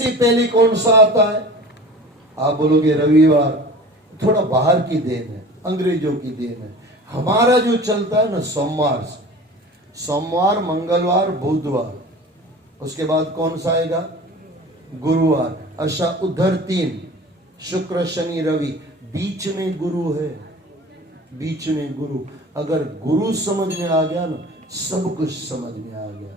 सबसे पहले कौन सा आता है? आप बोलोगे रविवार, थोड़ा बाहर की देन है, अंग्रेजों की देन है। हमारा जो चलता है ना सोमवार से, सोमवार, मंगलवार, बुधवार, उसके बाद कौन सा आएगा? गुरुवार। अच्छा, उधर 3, शुक्र, शनि, रवि, बीच में गुरु है, बीच में गुरु। अगर गुरु समझ में आ गया ना, सब कुछ समझ में आ गया।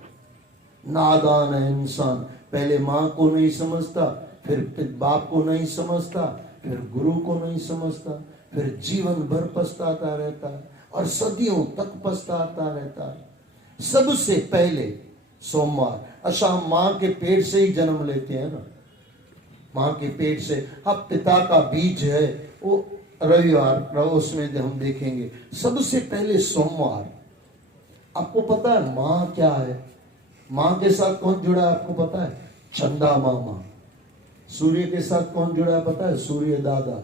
नादान है इंसान, पहले माँ को नहीं समझता, फिर बाप को नहीं समझता, फिर गुरु को नहीं समझता, फिर जीवन भर पछताता रहता है और सदियों तक पछताता रहता है। सबसे पहले सोमवार। अच्छा, हम माँ के पेट से ही जन्म लेते हैं ना, माँ के पेट से। अब पिता का बीज है वो रविवार, उसमें हम देखेंगे सबसे पहले सोमवार। आपको पता है माँ क्या है? माँ के साथ कौन जुड़ा है आपको पता है? चंदा मामा। सूर्य के साथ कौन जुड़ा है पता है? सूर्य दादा।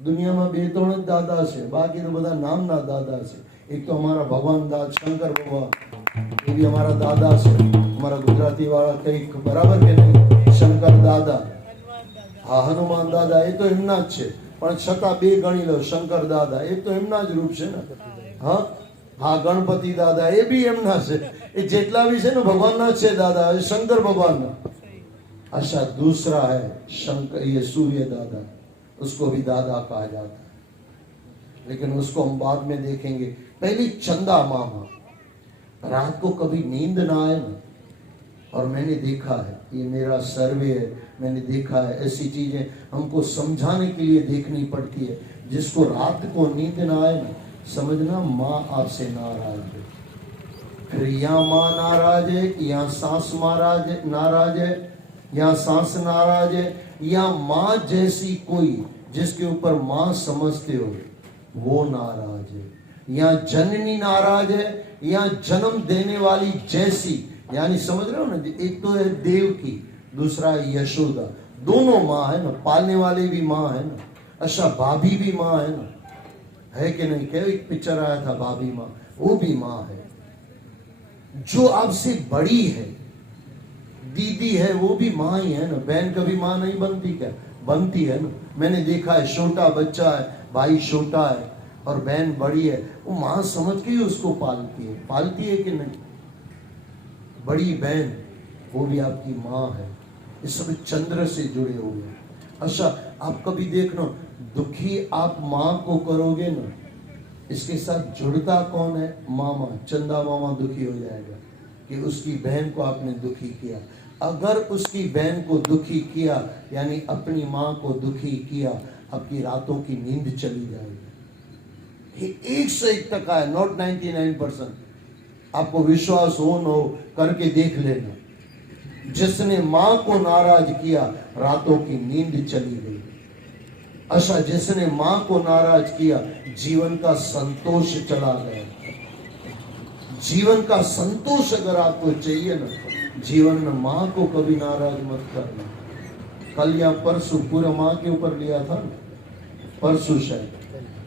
दुनिया में बे त्रण दादा છે, बाकी तो બધા નામના દાદા છે। एक तो हमारा भगवान दादा शंकर भगवान, ये भी हमारा दादा છે। हमारा गुजराती वाला कई बराबर के नहीं? शंकर दादा, हाँ, हनुमान दादा, ये तो एमना ज છે, પણ છતાં બે ગણી લો, શંકર દાદા એ તો એમના જ રૂપ છે ને। हाँ हाँ, गणपति दादा ये भी एमना છે, ये જેટલા भी છે ને भगवान છે दादा, शंकर भगवान। अच्छा, दूसरा है शंकर, ये सूर्य दादा, उसको भी दादा कहा जाता है, लेकिन उसको हम बाद में देखेंगे। पहले चंदा मामा। रात को कभी नींद ना आए ना, और मैंने देखा है, ये मेरा सर्वे है, मैंने देखा है ऐसी चीजें हमको समझाने के लिए देखनी पड़ती है। जिसको रात को नींद ना आए ना, समझना माँ आपसे नाराज है। फिर यहाँ माँ नाराज है, यहाँ सास नाराज है, यहाँ सास नाराज है, या माँ जैसी कोई जिसके ऊपर माँ समझते हो वो नाराज है, या जननी नाराज है, या जन्म देने वाली जैसी, यानी समझ रहे हो ना, एक तो है देव की, दूसरा है यशोदा। दोनों माँ है ना, पालने वाली भी माँ है ना। अच्छा, भाभी भी माँ है ना, है कि नहीं? क्या एक पिक्चर आया था भाभी माँ, वो भी माँ है। जो आपसे बड़ी है, दीदी है, वो भी माँ ही है ना। बहन कभी माँ नहीं बनती क्या? बनती है ना। मैंने देखा है, छोटा बच्चा है, भाई छोटा है और बहन बड़ी है, वो माँ समझ के ही उसको पालती है कि नहीं? बड़ी बहन वो भी आपकी माँ है। ये सब चंद्र से जुड़े हुए हैं। अच्छा, आप कभी देखना, दुखी आप माँ को करोगे ना, इसके साथ जुड़ता कौन है? मामा। चंदा मामा दुखी हो जाएगा कि उसकी बहन को आपने दुखी किया। अगर उसकी बहन को दुखी किया, यानी अपनी माँ को दुखी किया, आपकी रातों की नींद चली जाएगी। ये 1 से 1 टका है, नॉट 99%। आपको विश्वास हो न हो, करके देख लेना। जिसने माँ को नाराज किया, रातों की नींद चली गई। अच्छा, जिसने माँ को नाराज किया, जीवन का संतोष चला गया। जीवन का संतोष अगर आपको चाहिए ना, जीवन में माँ को कभी नाराज मत करना। कल या परसों पूरा माँ के ऊपर लिया था ना, परसों शायद,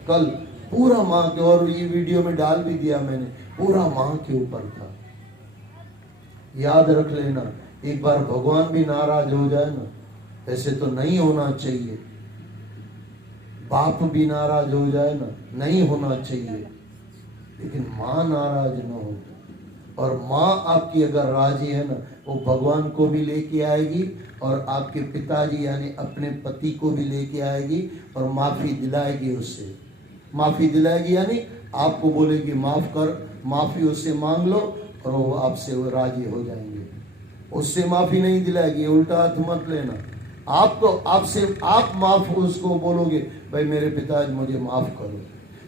कल पूरा माँ के, और ये वीडियो में डाल भी दिया मैंने, पूरा माँ के ऊपर था। याद रख लेना, एक बार भगवान भी नाराज हो जाए ना, ऐसे तो नहीं होना चाहिए, बाप भी नाराज हो जाए ना, नहीं होना चाहिए, लेकिन माँ नाराज ना हो। और माँ आपकी अगर राजी है ना, वो भगवान को भी लेके आएगी और आपके पिताजी यानी अपने पति को भी लेके आएगी और माफी दिलाएगी उससे। माफी दिलाएगी यानी आपको बोलेगी माफ कर, माफी उससे मांग लो और वो आपसे वो राजी हो जाएंगे। उससे माफी नहीं दिलाएगी, उल्टा हाथ मत लेना। आपको आपसे आप माफ उसको बोलोगे, भाई मेरे पिताजी मुझे माफ करो।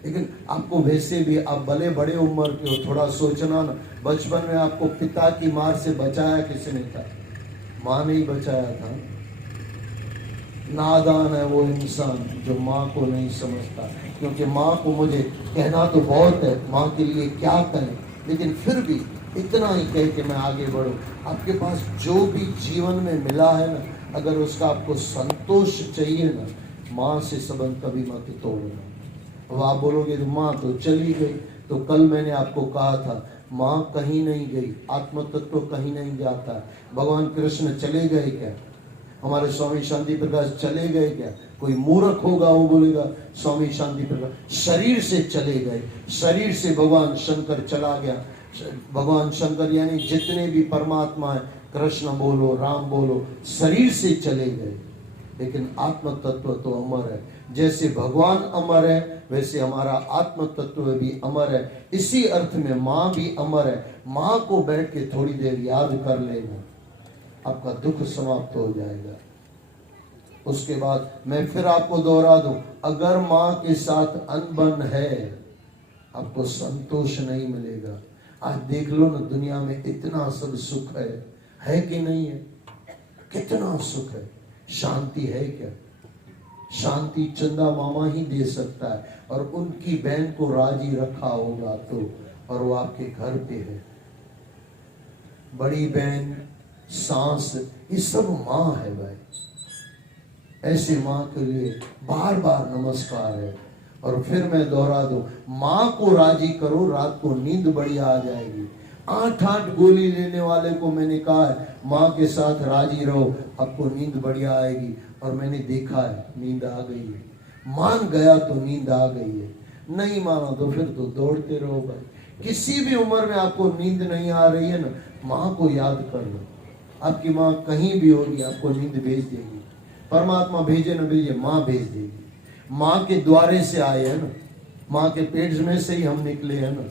लेकिन आपको वैसे भी, आप भले बड़े उम्र के हो, थोड़ा सोचना ना, बचपन में आपको पिता की मार से बचाया किसने था? माँ ने ही बचाया था। नादान है वो इंसान जो माँ को नहीं समझता। क्योंकि माँ को मुझे कहना तो बहुत है, माँ के लिए क्या कहें, लेकिन फिर भी इतना ही कह के मैं आगे बढ़ूं। आपके पास जो भी जीवन में मिला है ना, अगर उसका आपको संतोष चाहिए ना, माँ से संबंध कभी मत तोड़ना। अब आप बोलोगे तो माँ तो चली गई, तो कल मैंने आपको कहा था माँ कहीं नहीं गई, आत्म तत्व कहीं नहीं जाता है। भगवान कृष्ण चले गए क्या? हमारे स्वामी शांति प्रकाश चले गए क्या? कोई मूर्ख होगा वो बोलेगा स्वामी शांति प्रकाश शरीर से चले गए। शरीर से भगवान शंकर चला गया। भगवान शंकर यानी जितने भी परमात्मा है, कृष्ण बोलो राम बोलो, शरीर से चले गए, लेकिन आत्म तत्व तो अमर है। जैसे भगवान अमर है वैसे हमारा आत्म तत्व भी अमर है। इसी अर्थ में माँ भी अमर है। माँ को बैठ के थोड़ी देर याद कर लेना, आपका दुख समाप्त हो जाएगा। उसके बाद मैं फिर आपको दोहरा दूं, अगर माँ के साथ अनबन है आपको संतोष नहीं मिलेगा। आज देख लो ना, दुनिया में इतना सब सुख है कि नहीं है? कितना सुख है, शांति है क्या? शांति चंदा मामा ही दे सकता है, और उनकी बहन को राजी रखा होगा तो, और वो आपके घर पे है। बड़ी बहन, सास, ये सब माँ है भाई। ऐसी माँ के लिए बार बार नमस्कार है। और फिर मैं दोहरा दूं, माँ को राजी करो, रात को नींद बढ़िया आ जाएगी। 8-8 गोली लेने वाले को मैंने कहा है माँ के साथ राजी रहो, आपको नींद बढ़िया आएगी। और मैंने देखा है नींद आ गई है। मान गया तो नींद आ गई है, नहीं माना तो फिर तो दौड़ते रहो भाई। किसी भी उम्र में आपको नींद नहीं आ रही है ना, माँ को याद कर लो। आपकी माँ कहीं भी होगी आपको नींद भेज देगी। परमात्मा भेजे न भेजे, माँ भेज देगी। माँ के द्वारे से आए हैं ना, माँ के पेट में से ही हम निकले हैं ना,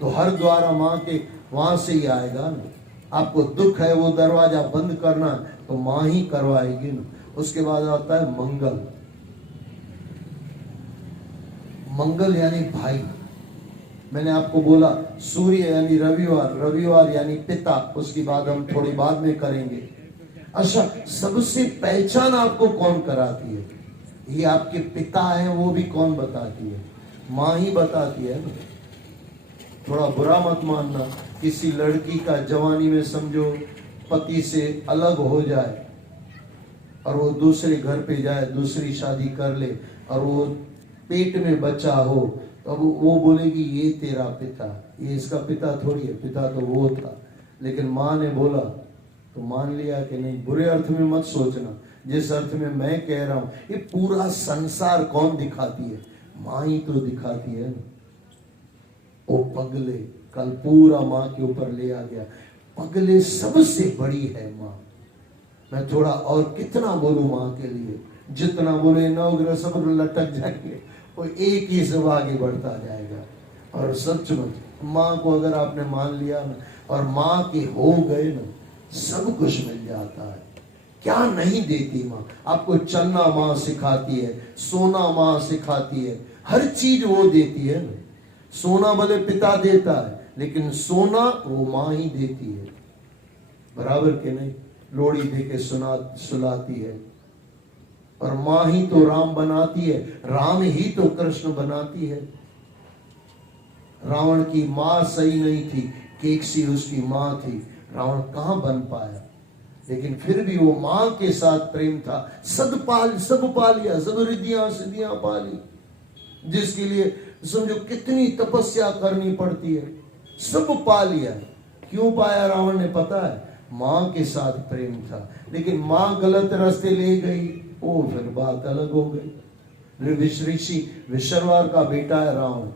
तो हर द्वारा माँ के वहां से ही आएगा ना। आपको दुख है वो दरवाजा बंद करना तो माँ ही करवाएगी ना। उसके बाद आता है मंगल। मंगल यानी भाई। मैंने आपको बोला सूर्य यानी रविवार, रविवार यानी पिता, उसकी बात हम थोड़ी बाद में करेंगे। अच्छा, सबसे पहचान आपको कौन कराती है? ये आपके पिता हैं, वो भी कौन बताती है? माँ ही बताती है ना। थोड़ा बुरा मत मानना, किसी लड़की का जवानी में समझो पति से अलग हो जाए और वो दूसरे घर पे जाए, दूसरी शादी कर ले, और वो पेट में बच्चा हो, तो अब वो बोलेगी ये तेरा पिता, ये इसका पिता थोड़ी है, पिता तो वो था। लेकिन माँ ने बोला तो मान लिया कि नहीं। बुरे अर्थ में मत सोचना, जिस अर्थ में मैं कह रहा हूं, ये पूरा संसार कौन दिखाती है? माँ ही तो दिखाती है ना। ओ पगले, कल पूरा माँ के ऊपर ले आ गया। पगले सबसे बड़ी है माँ। मैं थोड़ा और कितना बोलूं माँ के लिए, जितना बोले नवग्रह सब लटक जाएंगे, वो एक ही सब आगे बढ़ता जाएगा। और सचमुच माँ को अगर आपने मान लिया ना और माँ के हो गए ना, सब कुछ मिल जाता है। क्या नहीं देती माँ? आपको चलना माँ सिखाती है, सोना माँ सिखाती है, हर चीज वो देती है ना। सोना भले पिता देता है, लेकिन सोना वो माँ ही देती है, बराबर के नहीं? लोड़ी दे के सुलाती है। और माँ ही तो राम बनाती है, राम ही तो कृष्ण बनाती है। रावण की माँ सही नहीं थी, केकसी उसकी माँ थी, रावण कहां बन पाया। लेकिन फिर भी वो माँ के साथ प्रेम था। सब पा लिया, सब रिद्धियां सिद्धियां पा ली, जिसके लिए समझो कितनी तपस्या करनी पड़ती है, सब पा लिया। क्यों पाया रावण ने? पता है, माँ के साथ प्रेम था। लेकिन माँ गलत रास्ते ले गई, वो फिर बात अलग हो गई। ऋषि विशर्वार का बेटा है रावण,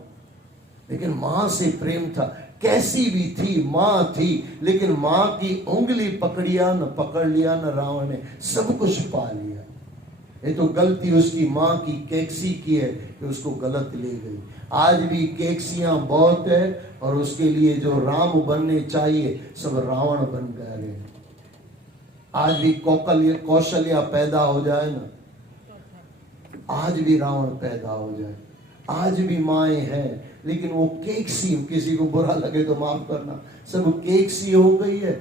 लेकिन माँ से प्रेम था। कैसी भी थी, माँ थी, लेकिन माँ की उंगली पकड़ लिया न रावण ने, सब कुछ पा लिया। ये तो गलती उसकी माँ की, केकसी की है कि उसको गलत ले गई। आज भी केकसियां बहुत है, और उसके लिए जो राम बनने चाहिए सब रावण बन गए हैं। आज भी कौशल्या पैदा हो जाए ना, आज भी रावण पैदा हो जाए। आज भी माएँ हैं, लेकिन वो केकसी, किसी को बुरा लगे तो माफ करना, सब केकसी हो गई है,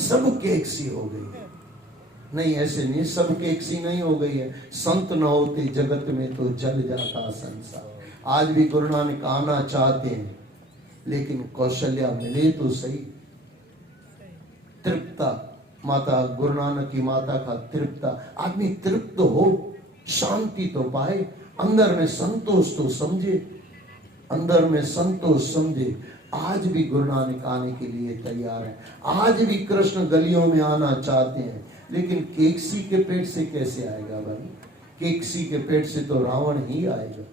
सब केकसी हो गई है। नहीं, ऐसे नहीं, सब केकसी नहीं हो गई है। संत न होते जगत में तो जल जाता संसार। आज भी गुरु नानक आना चाहते हैं, लेकिन कौशल्या मिले तो सही। तृप्ता माता, गुरु नानक की माता का तृप्ता, आदमी तृप्त हो, शांति तो पाए, अंदर में संतोष तो समझे, अंदर में संतोष समझे। आज भी गुरु नानक आने के लिए तैयार है। आज भी कृष्ण गलियों में आना चाहते हैं। लेकिन केकसी के पेट से कैसे आएगा भाई? केकसी के पेट से तो रावण ही आएगा।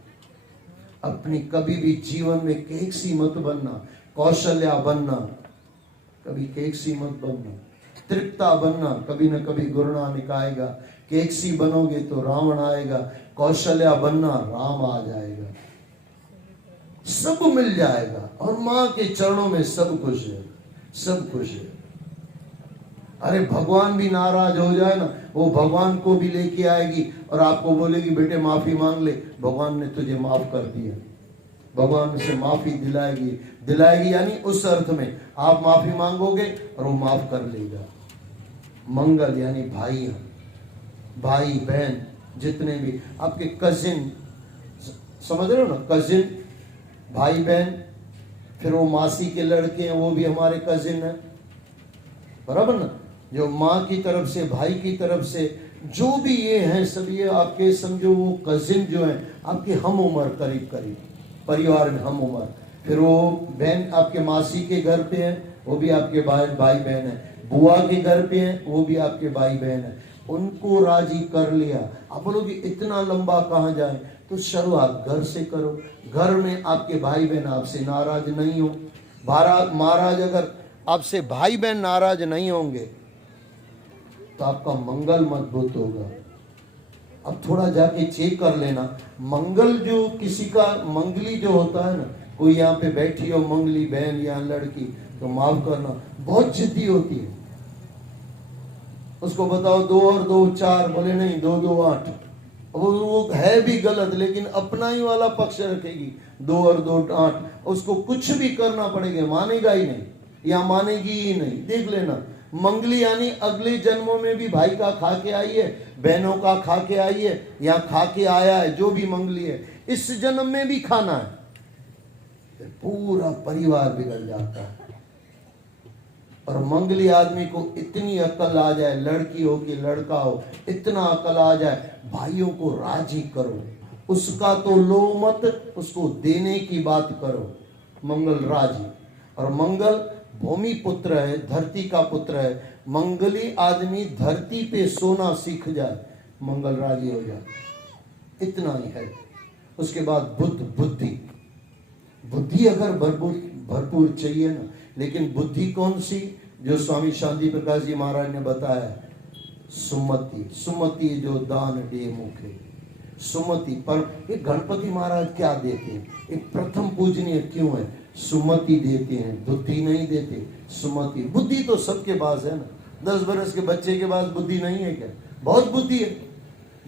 अपनी कभी भी जीवन में केकसी मत बनना, कौशल्या बनना, कभी केकसी मत बनना, तृप्ता बनना, कभी न कभी गुरु नानक आएगा। केकसी बनोगे तो रावण आएगा, कौशल्या बनना राम आ जाएगा, सब मिल जाएगा। और मां के चरणों में सब कुछ है, सब कुछ है। अरे भगवान भी नाराज हो जाए ना, वो भगवान को भी लेके आएगी और आपको बोलेगी बेटे माफी मांग ले, भगवान ने तुझे माफ कर दिया। भगवान से माफी दिलाएगी यानी उस अर्थ में आप माफी मांगोगे और वो माफ कर लेगा। मंगल यानी भाई बहन जितने भी आपके कजिन, समझ रहे हो ना, कजिन भाई बहन, फिर वो मासी के लड़के हैं वो भी हमारे कजिन है, बराबर ना। जो माँ की तरफ से, भाई की तरफ से जो भी ये हैं सब ये आपके समझो वो कजिन जो हैं आपके हम उम्र, करीब करीब परिवार में हम उम्र। फिर वो बहन आपके मासी के घर पे है, वो भी आपके भाई बहन है। बुआ के घर पे है, वो भी आपके भाई बहन है। उनको राजी कर लिया। आप बोलोगे इतना लंबा कहाँ जाए? तो शुरुआत घर से करो। घर में आपके भाई बहन आपसे नाराज नहीं हो। महाराज अगर आपसे भाई बहन नाराज नहीं होंगे तो आपका मंगल मजबूत होगा। अब थोड़ा जाके चेक कर लेना, मंगल जो किसी का मंगली जो होता है ना, कोई यहाँ पे बैठी हो मंगली बहन या लड़की, तो माफ करना बहुत जिद्दी होती है। उसको बताओ 2 और 2 4, बोले नहीं 2 2 8। वो है भी गलत लेकिन अपना ही वाला पक्ष रखेगी। 2 और 2 8, उसको कुछ भी करना पड़ेगा, मानेगा ही नहीं या मानेगी ही नहीं। देख लेना, मंगली यानी अगले जन्मों में भी भाई का खा के आई है, बहनों का खा के आई है या खा के आया है, जो भी मंगली है इस जन्म में भी खाना है। पूरा परिवार बिगड़ जाता है। और मंगली आदमी को इतनी अकल आ जाए, लड़की हो कि लड़का हो, इतना अकल आ जाए, भाइयों को राजी करो, उसका तो लो मत, उसको देने की बात करो। मंगल राजी। और मंगल भूमि पुत्र है, धरती का पुत्र है। मंगली आदमी धरती पे सोना सीख जाए, मंगल राजी हो जाए, इतना ही है। उसके बाद बुद्धि अगर भरपूर चाहिए ना, लेकिन बुद्धि कौन सी? जो स्वामी शांति प्रकाश जी महाराज ने बताया, सुमति जो दान दे मुखे। सुमति पर एक गणपति महाराज क्या देते हैं? एक प्रथम पूजनीय क्यों है? सुमति देते हैं, बुद्धि नहीं देते। सुमति, बुद्धि तो सबके पास है ना। 10 बरस के बच्चे के पास बुद्धि नहीं है क्या? बहुत बुद्धि है।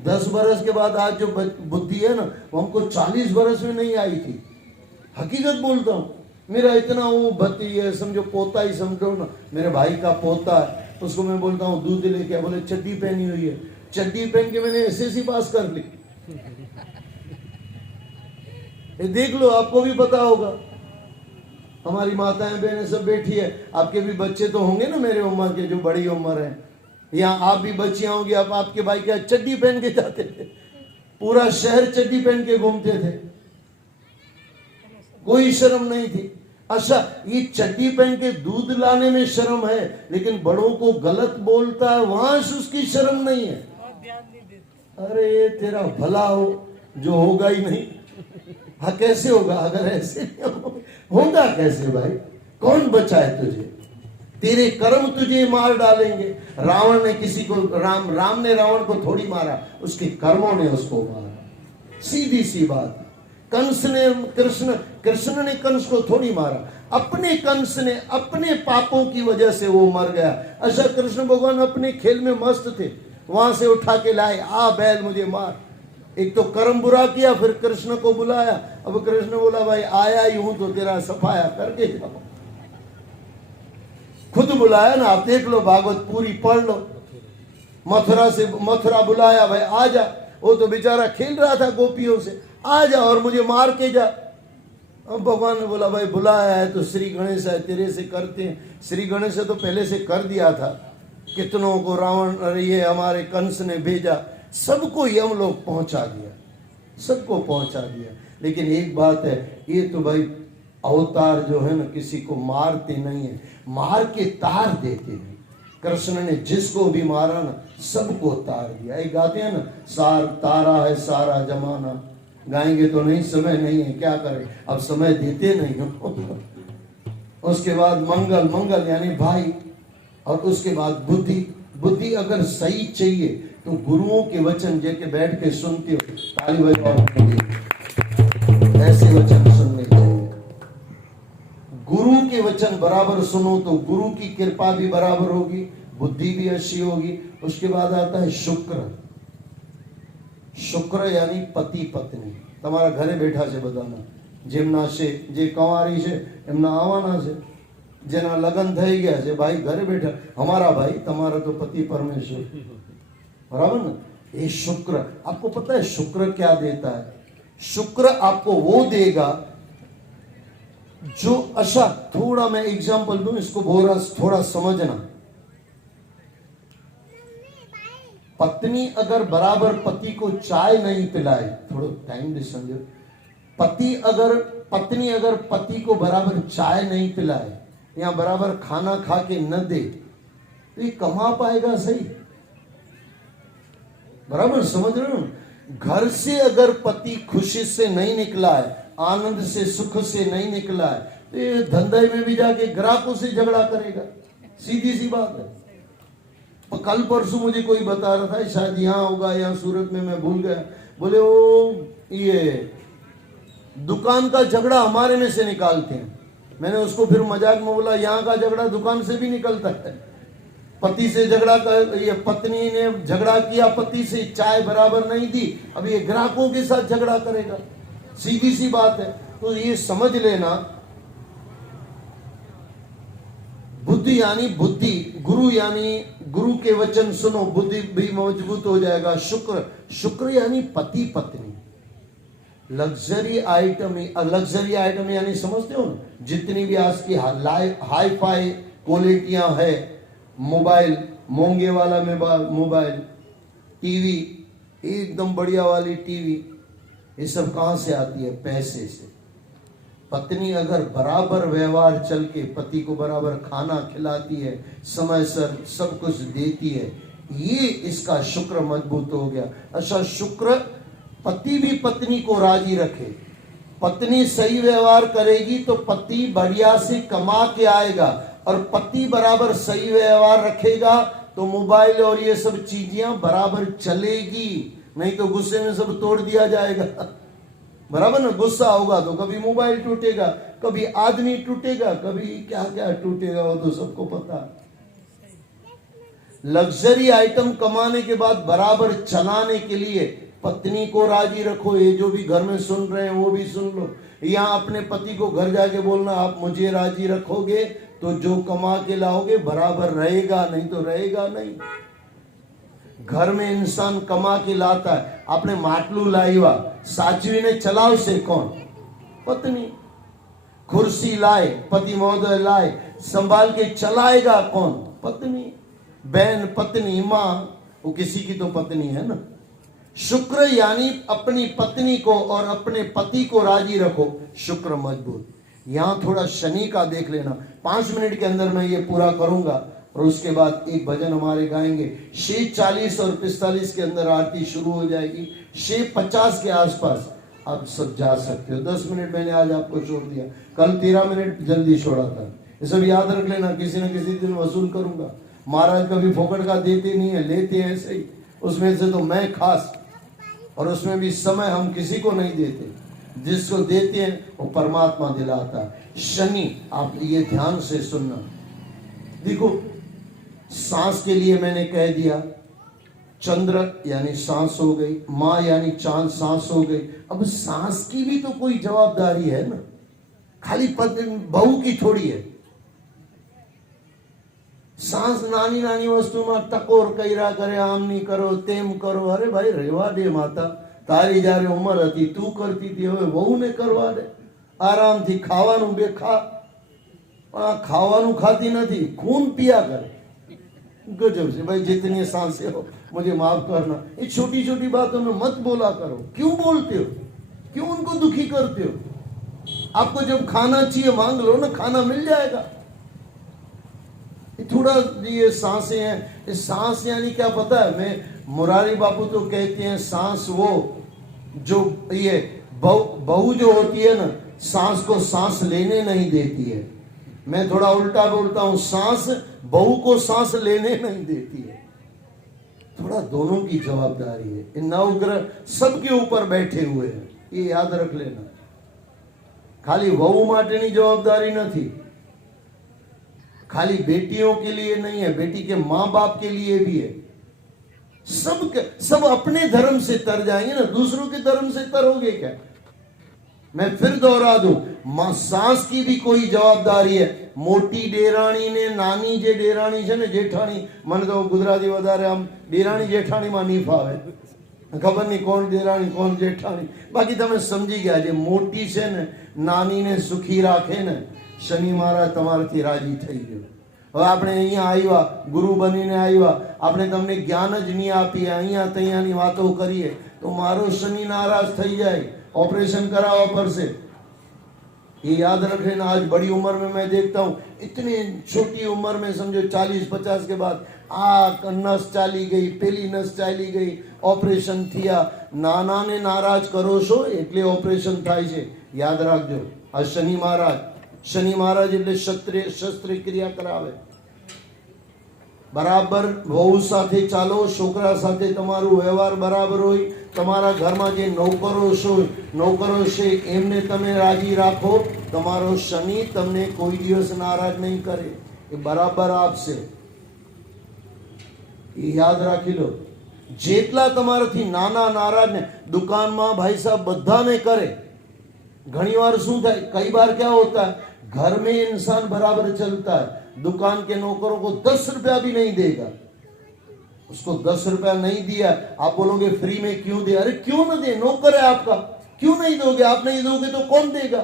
10 बरस के बाद आज जो बुद्धि है ना, वो हमको 40 बरस में नहीं आई थी। हकीकत बोलता हूँ, मेरा इतना वो भती है, समझो पोता ही समझो ना, मेरे भाई का पोता है, उसको मैं बोलता हूँ दूध लेके, बोले चड्डी पहनी हुई है। चड्डी पहन के मैंने एसएससी पास कर ली। ये देख लो, आपको भी पता होगा। हमारी माताएं बहनें सब बैठी है, आपके भी बच्चे तो होंगे ना मेरे उम्र के, जो बड़ी उम्र है, या आप भी बच्चियां होंगी। आप आपके भाई क्या चड्डी पहन के जाते थे? पूरा शहर चड्डी पहन के घूमते थे, कोई शर्म नहीं थी। अच्छा, ये चड्डी पहन के दूध लाने में शर्म है, लेकिन बड़ों को गलत बोलता है, वहां से उसकी शर्म नहीं है। अरे तेरा भला हो, जो होगा ही नहीं। हाँ, कैसे होगा अगर ऐसे होगा कैसे भाई? कौन बचाए तुझे? तेरे कर्म तुझे मार डालेंगे। रावण ने किसी को, राम ने रावण को थोड़ी मारा, उसके कर्मों ने उसको मारा। सीधी सी बात। कंस ने कृष्ण ने कंस को थोड़ी मारा, अपने कंस ने अपने पापों की वजह से वो मर गया। अच्छा, कृष्ण भगवान अपने खेल में मस्त थे, वहां से उठा के लाए, आ बैल मुझे मार। एक तो कर्म बुरा किया, फिर कृष्ण को बुलाया। अब कृष्ण बोला भाई आया ही हूं तो तेरा सफाया करके जाओ। खुद बुलाया ना, आप देख लो, भागवत पूरी पढ़ लो। मथुरा बुलाया, भाई आ जा। वो तो बेचारा खेल रहा था गोपियों से, आ जा और मुझे मार के जा। अब भगवान ने बोला भाई बुलाया है तो श्री गणेश है, तेरे से करते हैं। श्री गणेश से तो पहले से कर दिया था, कितनों को रावण, ये हमारे कंस ने भेजा, सबको ही हम लोग पहुंचा दिया, सबको पहुंचा दिया। लेकिन एक बात है, ये तो भाई अवतार जो है ना किसी को मारते नहीं है, मार के तार देते हैं। कृष्ण ने जिसको भी मारा ना सबको तार दिया। एक गाते हैं ना, सार तारा है सारा जमाना, गाएंगे तो नहीं, समय नहीं है, क्या करें, अब समय देते नहीं हो। उसके बाद मंगल, मंगल यानी भाई, और उसके बाद बुद्धि। बुद्धि अगर सही चाहिए तो गुरुओं के वचन जेके बैठ के सुनते हो, ताली बजाओ, ऐसे वचन सुनने चाहिए। गुरु के वचन बराबर सुनो तो गुरु की कृपा भी बराबर होगी, बुद्धि भी अच्छी होगी। उसके बाद आता है शुक्र। शुक्र यानी पति पत्नी। તમારા ઘરે બેઠા છે બધાના, જેમના છે, જે કવારી છે એમના આવવાના છે, જેના લગ્ન થઈ ગયા છે, ભાઈ ઘરે બેઠા, हमारा भाई, તમારા तो पति परमेश्वर, बराबर ना। ये शुक्र, आपको पता है शुक्र क्या देता है? शुक्र आपको वो देगा जो, अच्छा थोड़ा मैं एग्जांपल दूं, इसको थोड़ा समझना। पत्नी अगर बराबर पति को चाय नहीं पिलाए, थोड़ा टाइम दे समझो, पत्नी अगर पति को बराबर चाय नहीं पिलाए या बराबर खाना खा के न दे तो ये कमा पाएगा सही? बराबर समझ रहे हो? घर से अगर पति खुशी से नहीं निकला है, आनंद से, सुख से नहीं निकला है, तो ये धंधे में भी जाके ग्राहकों से झगड़ा करेगा। सीधी सी बात है। कल परसों मुझे कोई बता रहा था, शायद यहाँ होगा या सूरत में, मैं भूल गया, बोले वो ये दुकान का झगड़ा हमारे में से निकालते हैं। मैंने उसको फिर मजाक में बोला, यहाँ का झगड़ा दुकान से भी निकलता है। पति से झगड़ा कर, ये पत्नी ने झगड़ा किया पति से, चाय बराबर नहीं दी, अब ये ग्राहकों के साथ झगड़ा करेगा। सीधी सी बात है। तो ये समझ लेना, बुद्धि यानी बुद्धि, गुरु यानी गुरु के वचन सुनो, बुद्धि भी मजबूत हो जाएगा। शुक्र, शुक्र यानी पति पत्नी। लग्जरी आइटम, लग्जरी आइटम यानी समझते हो ना, जितनी भी आज की हाई फाई क्वालिटियां है, मोबाइल, मोंगे वाला मोबाइल, टीवी, एकदम बढ़िया वाली टीवी, ये सब कहां से आती है? पैसे से। पत्नी अगर बराबर व्यवहार चल के पति को बराबर खाना खिलाती है, समय सर सब कुछ देती है, ये इसका शुक्र मजबूत हो गया। अच्छा, शुक्र पति भी पत्नी को राजी रखे। पत्नी सही व्यवहार करेगी तो पति बढ़िया से कमा के आएगा, और पति बराबर सही व्यवहार रखेगा तो मोबाइल और ये सब चीजें बराबर चलेगी, नहीं तो गुस्से में सब तोड़ दिया जाएगा। बराबर ना, गुस्सा होगा तो कभी मोबाइल टूटेगा, कभी आदमी टूटेगा, कभी क्या क्या टूटेगा, वो तो सबको पता। लग्जरी आइटम कमाने के बाद बराबर चलाने के लिए पत्नी को राजी रखो। ये जो भी घर में सुन रहे हैं वो भी सुन लो। यहाँ अपने पति को घर जाके बोलना, आप मुझे राजी रखोगे तो जो कमा के लाओगे बराबर रहेगा, नहीं तो रहेगा नहीं। घर में इंसान कमा के लाता है, आपने માટલું લાવ્યા, સાચવીને ચલાવશે કોણ? पत्नी। कुर्सी लाए, पति महोदय लाए, संभाल के चलाएगा कौन? पत्नी। बहन, पत्नी, माँ, वो किसी की तो पत्नी है ना। शुक्र यानी अपनी पत्नी को और अपने पति को राजी रखो, शुक्र मजबूत। यहां थोड़ा शनि का देख लेना, 5 मिनट के अंदर मैं ये पूरा करूंगा, और उसके बाद एक भजन हमारे गाएंगे। 6:40 और 45 के अंदर आरती शुरू हो जाएगी। 6:50 के आसपास आप सब जा सकते हो। 10 मिनट मैंने आज आपको छोड़ दिया, कल 13 मिनट जल्दी छोड़ा था। ये सब याद रख लेना, किसी न किसी दिन वसूल करूंगा। महाराज कभी फोकट का देते नहीं है, लेते हैं ऐसे ही, उसमें से तो मैं खास, और उसमें भी समय हम किसी को नहीं देते, जिसको देते हैं वो परमात्मा दिलाता है। शनि, आप ये ध्यान से सुनना। देखो, सांस के लिए मैंने कह दिया, चंद्र यानी सांस हो गई, माँ यानी चांद सांस हो गई। अब सांस की भी तो कोई जवाबदारी है ना, खाली बहू की थोड़ी है। सांस नानी नानी वस्तु में टकोर कर्या करे, आम नहीं करो, तेम करो। अरे भाई रेवा दे माता, तारी जारे उम्र थी तू करती थी, हवे वहू ने करवा दे। आराम थी खावानू बे खा, खावानू खाती नहीं, खून पिया करे। गजब से भाई, जितनी सांसें हो मुझे माफ करना, ये छोटी छोटी बातों में मत बोला करो। क्यों बोलते हो? क्यों उनको दुखी करते हो? आपको जब खाना चाहिए मांग लो ना, खाना मिल जाएगा। थोड़ा ये सांसें हैं, इस सांस यानी क्या पता है? मैं मुरारी बापू तो कहते हैं सांस वो जो ये बहू जो होती है ना, सांस को सांस लेने नहीं देती है। मैं थोड़ा उल्टा बोलता हूं, सांस बहू को सांस लेने नहीं देती है। थोड़ा दोनों की जवाबदारी है। इन नवग्रह सबके ऊपर बैठे हुए हैं, ये याद रख लेना। खाली वहू माटेनी जवाबदारी नहीं, खाली बेटियों के लिए नहीं है, बेटी के मां बाप के लिए भी है। सब अपने धर्म से तर जाएंगे ना, दूसरों के धर्म से तरोगे क्या? मैं फिर दोहरा दूं, मां सास की भी कोई जवाबदारी है। मोटी डेराणी ने नानी जे डेराणी छे ने जेठाणी, મને તો ગુજરાતી વધારે આમ डेराणी જેઠાણી માં નહીં ફાવે, ખબર નહીં કોણ डेराणी કોણ જેઠાણી, બાકી તમે સમજી ગયા। જે મોટી છે ને નાનીને સુખી રાખે ને, શનિ મહારાજ તમારાથી રાજી થઈ ગયો। હવે આપણે અહીંયા આવ્યા, ગુરુ બનીને આવ્યા, આપણે તમને જ્ઞાન જ નહીં આપીએ, અહીંયા તૈયાની વાતો કરીએ તો મારો શનિ નારાજ થઈ જાય, ऑपरेशन करावा पड़से। ये याद रखें ना, आज बड़ी उम्र में मैं देखता हूँ, इतनी छोटी उम्र में समझो 40-50 के बाद आ नस चाली गई, पेली नस चाली गई, ऑपरेशन थिया। नाना ने नाराज करो छो એટલે ऑपरेशन થાય છે, યાદ રાખજો। આ શનિ મહારાજ એટલે શસ્ત્રક્રિયા કરાવે। બરાબર વહુ સાથે ચાલો, છોકરા સાથે તમારું વ્યવહાર બરાબર હોય, તમારા ઘરમાં જે નોકરો છે એમને તમે રાજી રાખો, તમારો શનિ તમને કોઈ દિવસ નારાજ નહીં કરે, એ બરાબર આપશે। એ યાદ રાખી લો। જેટલા તમારાથી નાના નારાજ ને દુકાનમાં ભાઈ સાહેબ બધાને કરે। ઘણી વાર શું થાય, कई बार क्या होता है, घर में इंसान बराबर चलता है, दुकान के नौकरों को 10 रुपया भी नहीं देगा। उसको 10 रुपया नहीं दिया, आप बोलोगे फ्री में क्यों दे? अरे क्यों ना दे, नौकर है आपका, क्यों नहीं दोगे? आप नहीं दोगे तो कौन देगा?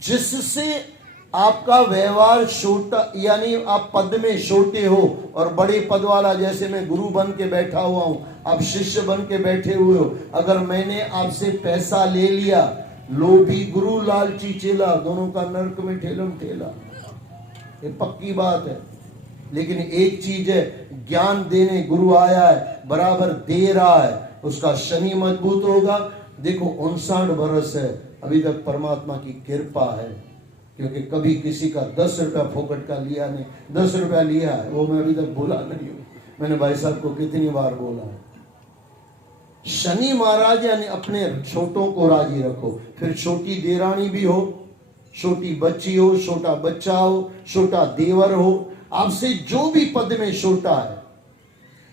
जिससे आपका व्यवहार छोटा, यानी आप पद में छोटे हो और बड़े पद वाला, जैसे मैं गुरु बन के बैठा हुआ हूं, आप शिष्य बन के बैठे हुए हो, अगर मैंने आपसे पैसा ले लिया, लोभी गुरु लालची चेला, दोनों का नरक में ठेलम ठेला, ये पक्की बात है। लेकिन एक चीज है, ज्ञान देने गुरु आया है, बराबर दे रहा है, उसका शनि मजबूत होगा। देखो 59 वर्ष है, अभी तक परमात्मा की कृपा है, क्योंकि कभी किसी का 10 रुपया फोकट का लिया नहीं। 10 रुपया लिया है वो मैं अभी तक भूला नहीं हूं, मैंने भाई साहब को कितनी बार बोला है। शनि महाराज यानी अपने छोटों को राजी रखो। फिर छोटी देरानी भी हो, छोटी बच्ची हो, छोटा बच्चा हो, छोटा देवर हो, आपसे जो भी पद में छोटा है,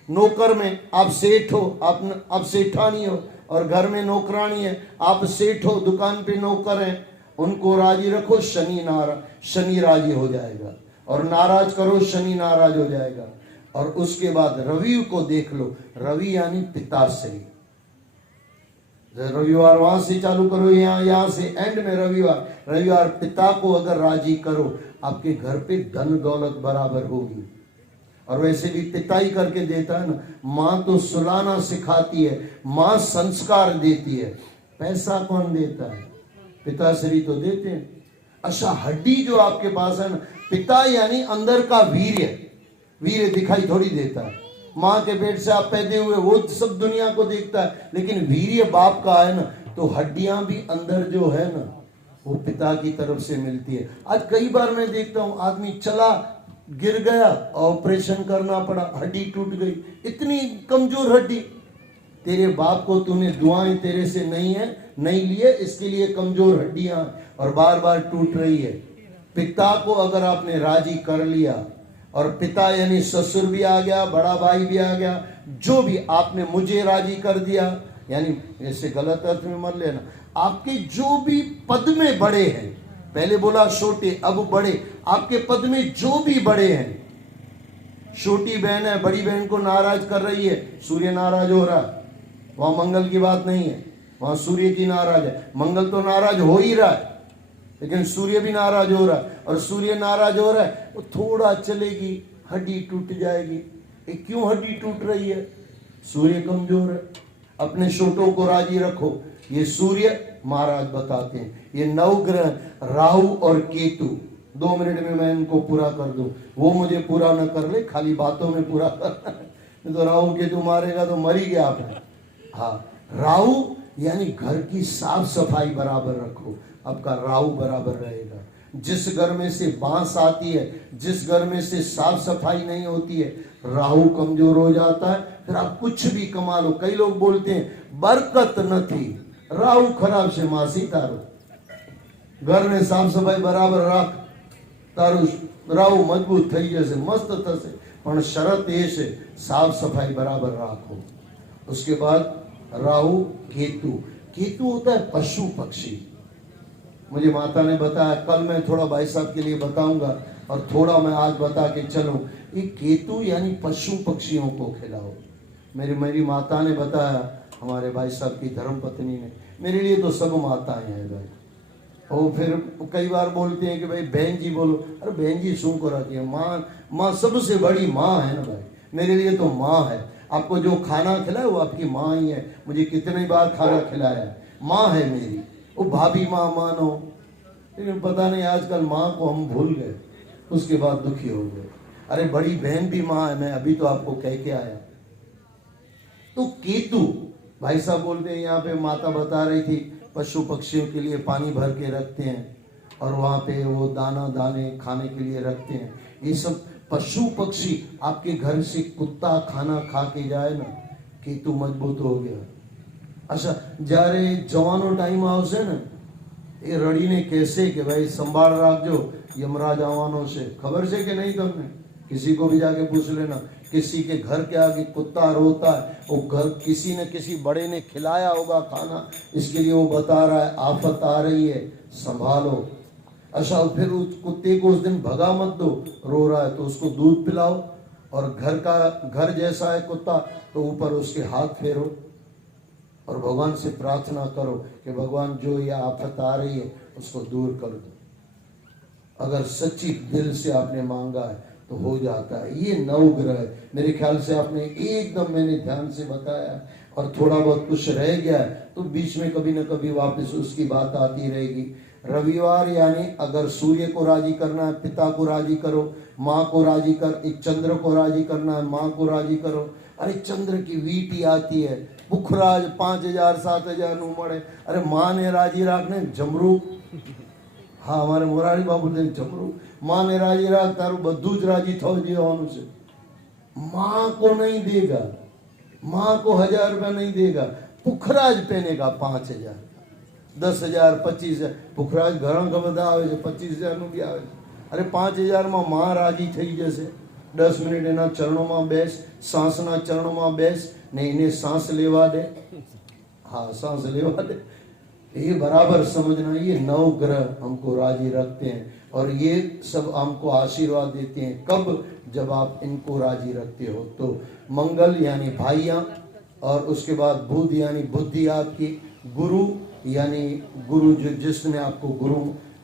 नौकर में आप सेठ हो, आप सेठानी हो, और घर में नौकरानी है, आप सेठ हो, दुकान पे नौकर हैं, उनको राजी रखो, शनि राजी हो जाएगा। और नाराज करो, शनि नाराज हो जाएगा। और उसके बाद रवि को देख लो, रवि यानी पिताश्री। रविवार वहां से चालू करो, यहाँ से एंड में रविवार पिता को अगर राजी करो, आपके घर पे धन दौलत बराबर होगी। और वैसे भी पिता ही करके देता है ना, माँ तो सुलाना सिखाती है, माँ संस्कार देती है, पैसा कौन देता है? पिताश्री तो देते हैं। अच्छा, हड्डी जो आपके पास है ना, पिता यानी अंदर का वीर्य दिखाई थोड़ी देता है। माँ के पेट से आप पैदा हुए, वो सब दुनिया को देखता है, लेकिन वीर्य बाप का है ना, तो हड्डियां भी अंदर जो है ना, वो पिता की तरफ से मिलती है। आज कई बार मैं देखता हूँ, आदमी चला, गिर गया, ऑपरेशन करना पड़ा, हड्डी टूट गई, इतनी कमजोर हड्डी। तेरे बाप को तूने दुआएं तेरे से नहीं लिए, इसके लिए कमजोर हड्डियां और बार बार टूट रही है। पिता को अगर आपने राजी कर लिया, और पिता यानी ससुर भी आ गया, बड़ा भाई भी आ गया, जो भी आपने मुझे राजी कर दिया, यानी ऐसे गलत अर्थ में मत लेना, आपके जो भी पद में बड़े हैं, पहले बोला छोटे अब बड़े, आपके पद में जो भी बड़े हैं, छोटी बहन है, बड़ी बहन को नाराज कर रही है, सूर्य नाराज हो रहा है, वहां मंगल की बात नहीं है, वहां सूर्य की नाराज है। मंगल तो नाराज हो ही रहा है, लेकिन सूर्य भी नाराज हो रहा है, और सूर्य नाराज हो रहा है, वो थोड़ा चलेगी हड्डी टूट जाएगी। ये क्यों हड्डी टूट रही है? सूर्य कमजोर है। अपने छोटों को राजी रखो। ये सूर्य महाराज बताते हैं। ये नवग्रह राहु और केतु, 2 मिनट में मैं इनको पूरा कर दूं, वो मुझे पूरा न कर ले, खाली बातों में पूरा करना है, नहीं तो राहु केतु मारेगा तो मर ही गया आपने। हाँ, राहु यानी घर की साफ सफाई बराबर रखो, आपका राहु बराबर रहेगा। जिस घर में से बांस आती है, जिस घर में से साफ सफाई नहीं होती है, राहु कमजोर हो जाता है, फिर आप कुछ भी कमा लो। कई लोग बोलते हैं बरकत न थी, राहु खराब से मासी तारो, घर में साफ सफाई बराबर राख, तारू राहु मजबूत થઈ જશે, मस्त થશે, પણ શરત એ છે साफ सफाई बराबर राखो। उसके बाद राहु केतु, केतु होता है पशु पक्षी। मुझे माता ने बताया, कल मैं थोड़ा भाई साहब के लिए बताऊंगा और थोड़ा मैं आज बता के चलूं। ये केतु यानी पशु पक्षियों को खिलाओ। मेरी माता ने बताया, हमारे भाई साहब की धर्म पत्नी ने, मेरे लिए तो सब माताएं हैं भाई। और फिर कई बार बोलते हैं कि भाई बहन जी बोलो, अरे बहन जी शू को रखी है, माँ सबसे बड़ी माँ है ना भाई, मेरे लिए तो माँ है। आपको जो खाना खिलाए वो आपकी माँ ही है, मुझे कितनी बार खाना खिलाया है, माँ है मेरी। वो भाभी माँ मानो, लेकिन पता नहीं आजकल माँ को हम भूल गए, उसके बाद दुखी हो गए। अरे बड़ी बहन भी माँ है, मैं अभी तो आपको कह के आया। तो केतु, भाई साहब बोलते हैं, यहाँ पे माता बता रही थी पशु पक्षियों के लिए पानी भर के रखते हैं और वहाँ पे वो दाने खाने के लिए रखते हैं। ये सब पशु पक्षी, आपके घर से कुत्ता खाना खा के जाए ना, केतु मजबूत हो गया। अच्छा, જ્યારે જવાનો ટાઈમ આવશે ને, એ રડીને કહેશે કે ભાઈ સંભાળ રાખજો, यमराज આવવાનો છે। खबर છે कि नहीं તમને? किसी को भी जाके पूछ लेना, किसी के घर के आगे कुत्ता रोता है, वो घर किसी न किसी बड़े ने खिलाया होगा खाना, इसके लिए वो बता रहा है आफत आ रही है, संभालो। अच्छा, फिर उस कुत्ते को उस दिन भगा मत दो, रो रहा है तो उसको दूध पिलाओ, और घर जैसा है कुत्ता तो ऊपर उसके हाथ फेरो और भगवान से प्रार्थना करो कि भगवान जो ये आफत आ रही है उसको दूर कर दो। अगर सच्ची दिल से आपने मांगा है तो हो जाता है। ये नवग्रह है, मेरे ख्याल से आपने एकदम, मैंने ध्यान से बताया, और थोड़ा बहुत कुछ रह गया है तो बीच में कभी न कभी वापस उसकी बात आती रहेगी। रविवार यानी अगर सूर्य को राजी करना है, पिता को राजी करो, माँ को राजी कर, एक चंद्र को राजी करना है, माँ को राजी करो। अरे चंद्र की वीटी आती है, पुखराज 5000 7000 નું મળે, अरे माँ ने राजी રાખને જમરૂ। हाँ, हमारे मोरारी बाबू ने जमरू, माँ ने राजी राख, तारू बधु ज राजी थो जीवવાનું છે। माँ को नहीं देगा, माँ को 1000 रुपया नहीं देगा, पुखराज पहनेगा 5000 10,000 25,000। पुखराज ઘણા બધા આવે છે, 25,000 નું બી આવે છે। अरे 5000 માં माँ राजी થઈ જશે। 10 મિનિટ એના ચરણોમાં બેસ, સાંસના ચરણોમાં બેસ ને એને सांस लेवा दे। हाँ, सांस लेवा दे। ये बराबर समझना, ये नवग्रह हमको राजी रखते हैं और ये सब हमको आशीर्वाद देते हैं। कब? जब आप इनको राजी रखते हो। तो मंगल यानी भाइयाँ, और उसके बाद बुध यानी बुद्धि आपकी, गुरु यानी गुरु जो जिसने आपको गुरु,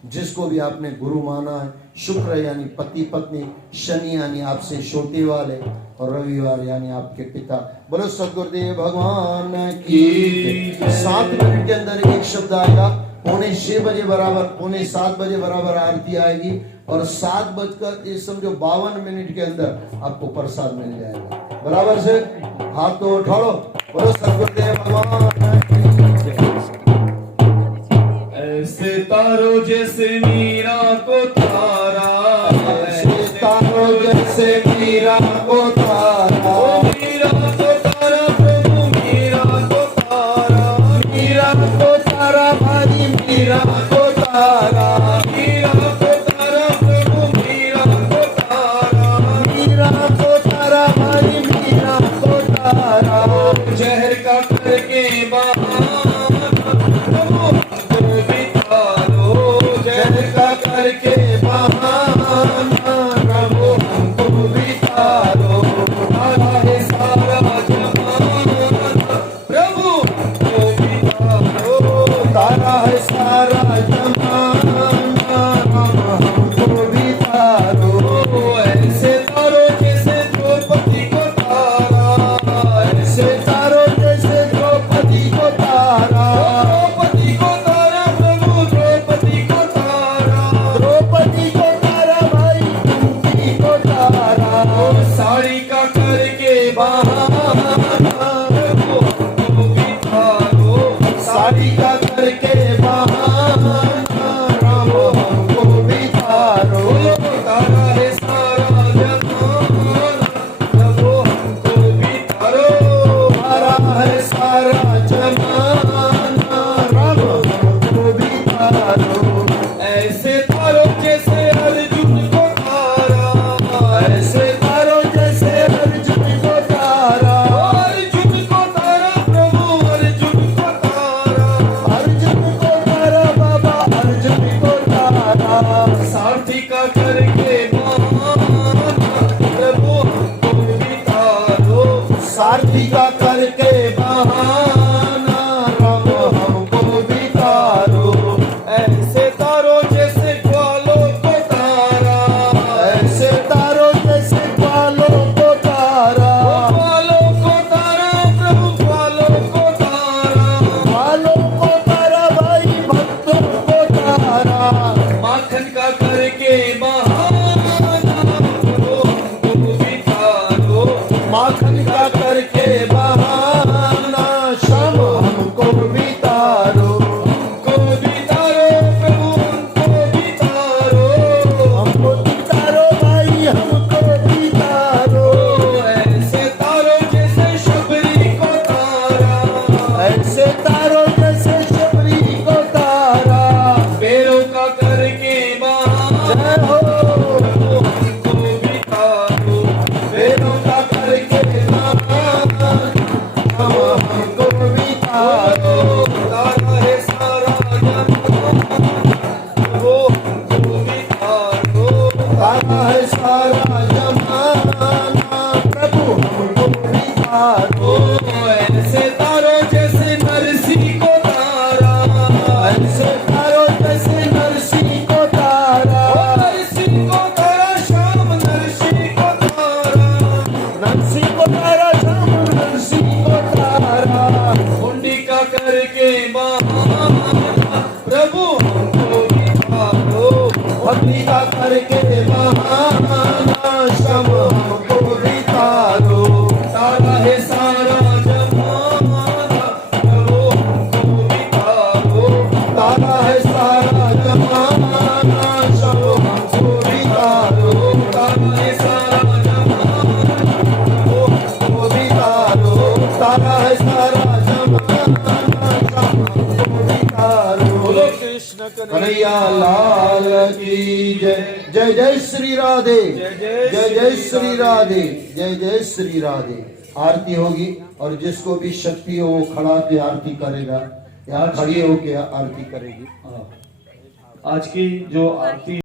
जिसको भी आपने गुरु माना है, शुक्र यानी पति पत्नी, शनि यानी आपसे छोटे वाले, और रविवार यानी आपके पिता। बोलो सदगुरुदेव भगवान की। 7 मिनट के अंदर एक शब्द आएगा, 6:45 बजे बराबर, 6:45 बजे बराबर आरती आएगी, और 7:52 के अंदर आपको प्रसाद मिल जाएगा। बराबर से हाथ तो उठाओ, बोलो सदगुरुदेव भगवान की। ऐसे तारो जैसे मीरा को तारा, ऐसे तारो जैसे मीरा को तारा, मीरा को तारा प्रभु मीरा को तारा, मीरा को तारा भाई, मीरा को तारा, मीरा को तारा प्रभु मीरा को तारा, मीरा को तारा भाई, मीरा को तारा। जहर का करके बहाना प्रभु हमको बिता दो, जहर का बहाना प्रभु हमको भी तारो साड़ी का करके बहाना राम हमको भी तारो तारा है सारा जहान प्रभु हमको भी तारो तारा है सारा जमाना राम हमको भी तारो ऐसे तारो जैसे अर्जुन को तारा ऐसे तारो जैसे अर्जुन को तारा अर्जुन को तारा प्रभु अर्जुन को तारा अर्जुन को तारा बाबा अर्जुन को तारा सारथी का करके बहाना प्रभु हमको भी तारो सारथी का करके बहाना राम हमको भी तारो ऐसे तारो जैसे ग्वालों को तारा ऐसे तारो जैसे ग्वालों को तारा ग्वालों को तारा प्रभु ग्वालों को तारा ग्वालों को तारा भाई भक्तों को तारा माखन का करके बहाना प्रभु हमको भी तारो माखन का करके बहाना श्याम हमको भी तारो हमको भी तारो प्रभु हमको भी तारो हमको भी तारो भाई हमको भी तारो ऐसे तारो जैसे शबरी को तारा ऐसे तारो जैसे शबरी को तारा पैरों का करके बहाना जय हो प्रभु हमको भी तारो वेदों का करके बहाना हम हमको भी तारो तारा है सारा जहान प्रभु हमको भी तारो तारा है सारा जमाना प्रभु हमको भी तारो ऐसे तारो जैसे नरसी को तारा ऐसे तारो जैसे नरसी को तारा नरसी को तारा श्याम नरसी को तारा नरसी को तारा श्याम नरसी को तारा हुंडी का करके बहाना प्रभु हमको भी तारो भक्ति का करके बहाना श्याम हमको भी तारो तारा है सारा जमाना प्रभु हमको भी तारो तारा है सारा जमाना श्याम हमको भी तारो तारा है सारा जमाना हमको भी तारो तारा है सारा जमाना श्याम हमको भी तारो बोलो कृष्ण कन्हैया लाल की जय जय जय श्री राधे जय जय श्री राधे जय जय श्री राधे आरती होगी और जिसको भी शक्ति हो वो खड़ा के आरती करेगा या खड़ी होके आरती करेगी आज की जो आरती